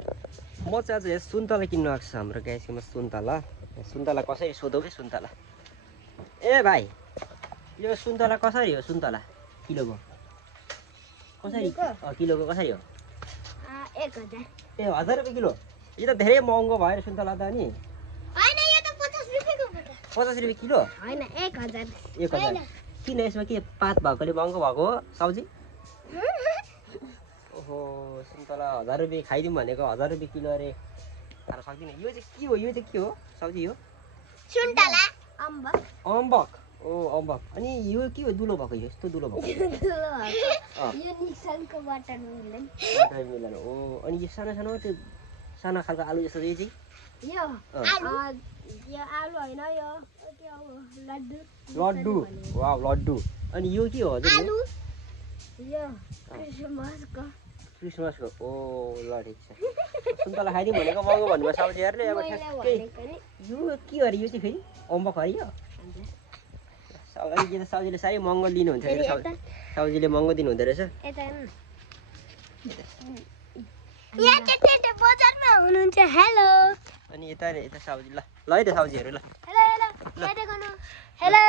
म चाहिँ आज सुन्तला किन्नु आएको छु हाम्रो गाईसकोमा सुन्तला कसरी सोधौ कि सुन्तला ए भाइ यो सुन्तला कसरी हो सुन्तला किलोको कसरी किलोको कसरी हो 1000 ए 1000 रुपियाँ किलो यो त धेरै महँगो भयो सुन्तला त नि हैन यो त 50 रुपैयाँको बोतल 50 रुपियाँ किलो हैन 1000 1000 किन यसमा के पात भएकोले महँगो भएको हो सब्जी ओहो सुन्तला 1000 रुपियाँ खाइदिउँ भनेको 1000 रुपियाँ किलो अरे खान सक्दिनँ यो चाहिँ के हो सब्जी हो सुन्तला अम्बक ओ अम्बक अनि यो के हो दुलो भएको यस्तो दुलो भएको यो निक्सनको वाटरमेलन वाटरमेलन ओ अनि यो सानो सानो त्यो सानो खालको आलु जस्तो यो चाहिँ यो आलु हैन यो के हो लड्डु वाउ लड्डु अनि यो के हो हजुर आलु यो क्रिसमसको ओ ल ठिक छ सुन्तला खाइदिउँ भनेको महँगो भन्नुभयो सब्जीहरूले अब ठ्याक्कै यो के अरे यो चाहिँ फेरि अम्बक अरे यो सब्जीले साह्रै महँगो दिनुहुन्थ्यो अरे सब्जीले महँगो दिनुहुँदो रहेछ बजारमा हुनुहुन्छ हेलो अनि यता सब्जी ल है त सब्जीहरू ल हेलो हेलो हेलो